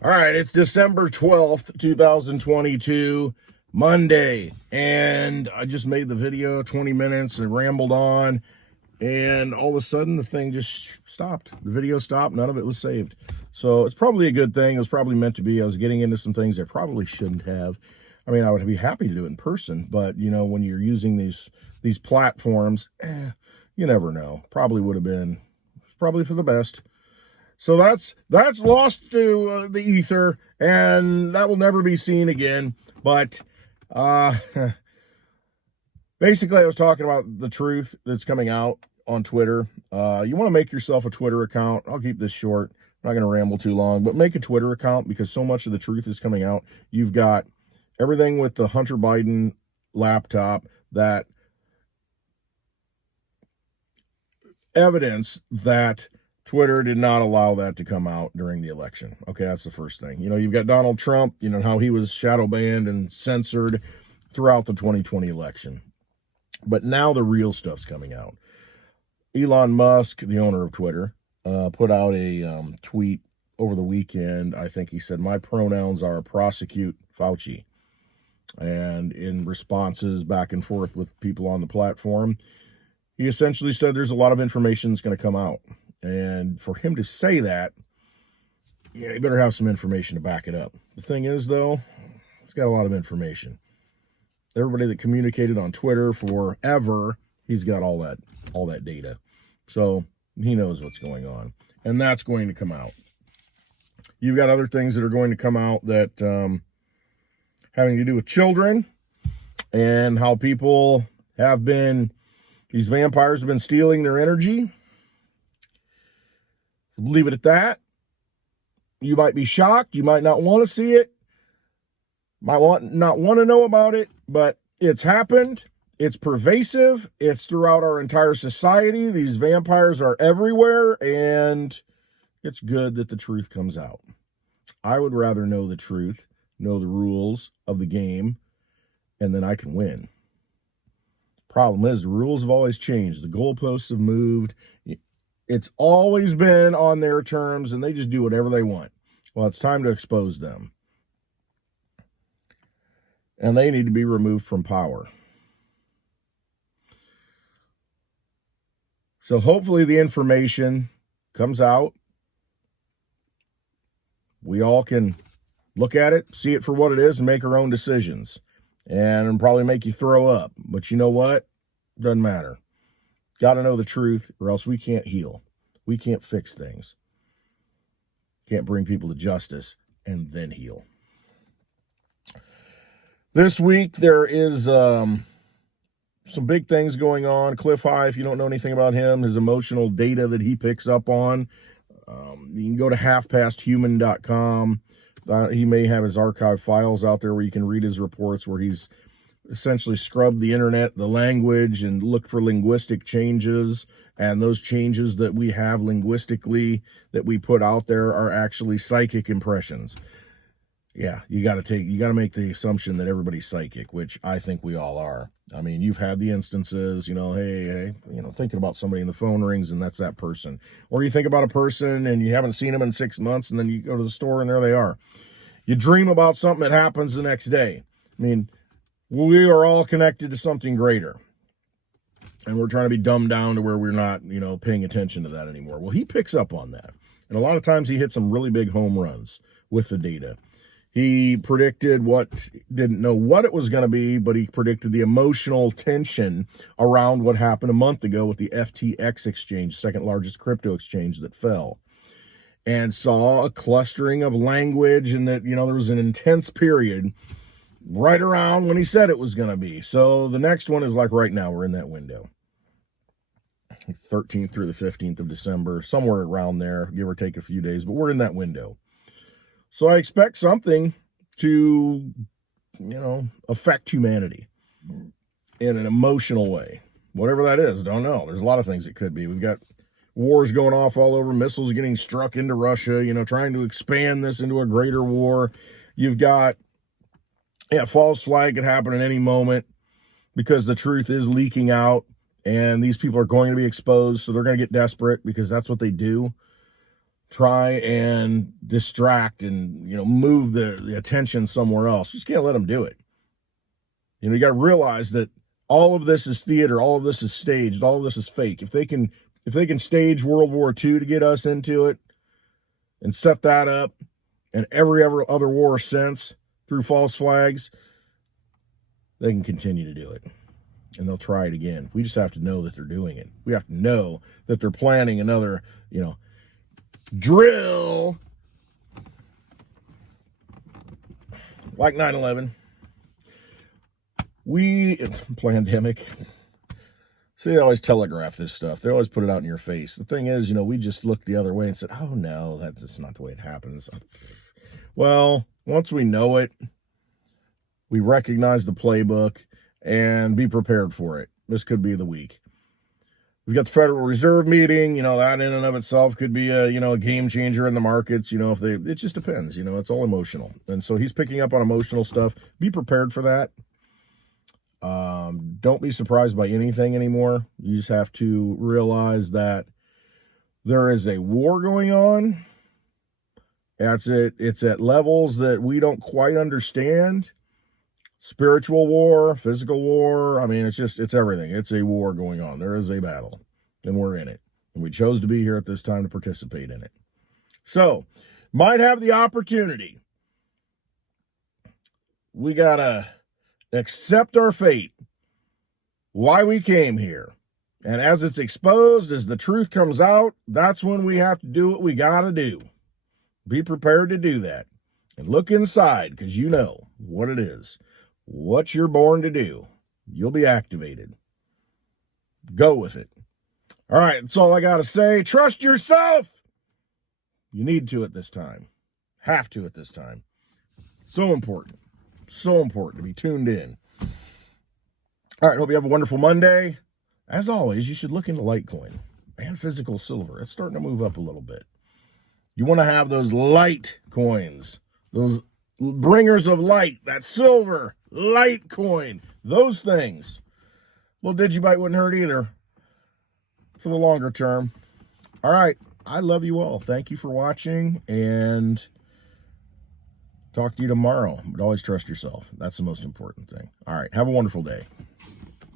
All right, it's December 12th, 2022, Monday, and I just made the video 20 minutes and rambled on, and all of a sudden the thing just stopped. The video stopped, none of it was saved. So it's probably a good thing. It was probably meant to be. I was getting into some things I probably shouldn't have. I mean, I would be happy to do it in person, but you know, when you're using these platforms, you never know. Probably would have been probably for the best. So that's lost to the ether, and that will never be seen again. But basically, I was talking about the truth that's coming out on Twitter. You want to make yourself a Twitter account. I'll keep this short. I'm not going to ramble too long, but make a Twitter account because so much of the truth is coming out. You've got everything with the Hunter Biden laptop, that evidence that Twitter did not allow that to come out during the election. Okay, that's the first thing. You know, you've got Donald Trump, you know, how he was shadow banned and censored throughout the 2020 election. But now the real stuff's coming out. Elon Musk, the owner of Twitter, put out a tweet over the weekend. I think he said, "My pronouns are prosecute Fauci." And in responses back and forth with people on the platform, he essentially said there's a lot of information that's going to come out. And for him to say that, yeah, you better have some information to back it up. The thing is, though, he's got a lot of information. Everybody that communicated on Twitter forever, he's got all that data. So he knows what's going on. And that's going to come out. You've got other things that are going to come out that having to do with children and how people have been, these vampires have been stealing their energy. Leave it at that. You might be shocked. You might not want to see it. Might not want to know about it, but it's happened. It's pervasive. It's throughout our entire society. These vampires are everywhere, and it's good that the truth comes out. I would rather know the truth, know the rules of the game, and then I can win. Problem is, the rules have always changed. The goalposts have moved. It's always been on their terms, and they just do whatever they want. Well, it's time to expose them. And they need to be removed from power. So hopefully the information comes out. We all can look at it, see it for what it is, and make our own decisions. And it'll probably make you throw up. But you know what? Doesn't matter. Got to know the truth, or else we can't heal. We can't fix things. Can't bring people to justice and then heal. This week, there is some big things going on. Cliff High, if you don't know anything about him, his emotional data that he picks up on, you can go to halfpasthuman.com. He may have his archive files out there where you can read his reports, where he's essentially scrubbed the internet, the language, and looked for linguistic changes. And those changes that we have linguistically that we put out there are actually psychic impressions. Yeah, you got to make the assumption that everybody's psychic, which I think we all are. I mean, you've had the instances, you know, hey, you know, thinking about somebody and the phone rings and that's that person. Or you think about a person and you haven't seen them in 6 months and then you go to the store and there they are. You dream about something that happens the next day. I mean, we are all connected to something greater. And we're trying to be dumbed down to where we're not, you know, paying attention to that anymore. Well, he picks up on that. And a lot of times he hits some really big home runs with the data. He predicted didn't know what it was going to be, but he predicted the emotional tension around what happened a month ago with the FTX exchange, second largest crypto exchange that fell. And saw a clustering of language, and that, you know, there was an intense period right around when he said it was going to be. So the next one is like right now, we're in that window. 13th through the 15th of December, somewhere around there, give or take a few days, but we're in that window. So I expect something to, you know, affect humanity in an emotional way. Whatever that is, don't know. There's a lot of things it could be. We've got wars going off all over, missiles getting struck into Russia, you know, trying to expand this into a greater war. You've got, false flag could happen at any moment because the truth is leaking out and these people are going to be exposed. So they're going to get desperate because that's what they do. try and distract and, move the attention somewhere else. You just can't let them do it. You got to realize that all of this is theater, all of this is staged, all of this is fake. If they can stage World War II to get us into it and set that up, and every other war since through false flags, they can continue to do it. And they'll try it again. We just have to know that they're doing it. We have to know that they're planning another, drill like 9/11. Pandemic. See, they always telegraph this stuff. They always put it out in your face. The thing is, we just looked the other way and said, oh, no, that's not the way it happens. Well, once we know it, we recognize the playbook and be prepared for it. This could be the week. We've got the Federal Reserve meeting. That in and of itself could be a game changer in the markets. It just depends. It's all emotional. And so he's picking up on emotional stuff. Be prepared for that. Don't be surprised by anything anymore. You just have to realize that there is a war going on. It's at levels that we don't quite understand. Spiritual war, physical war. I mean, it's everything. It's a war going on. There is a battle, and we're in it. And we chose to be here at this time to participate in it. So, might have the opportunity. We got to accept our fate, why we came here. And as it's exposed, as the truth comes out, that's when we have to do what we got to do. Be prepared to do that. And look inside, because you know what it is. What you're born to do. You'll be activated. Go with it. All right, that's all I got to say. Trust yourself. You need to at this time. Have to at this time. So important. So important to be tuned in. All right, hope you have a wonderful Monday. As always, you should look into Litecoin and physical silver. It's starting to move up a little bit. You want to have those light coins, those bringers of light, that silver, Litecoin, those things. A little DigiByte wouldn't hurt either for the longer term. All right, I love you all. Thank you for watching, and talk to you tomorrow. But always trust yourself. That's the most important thing. All right, have a wonderful day.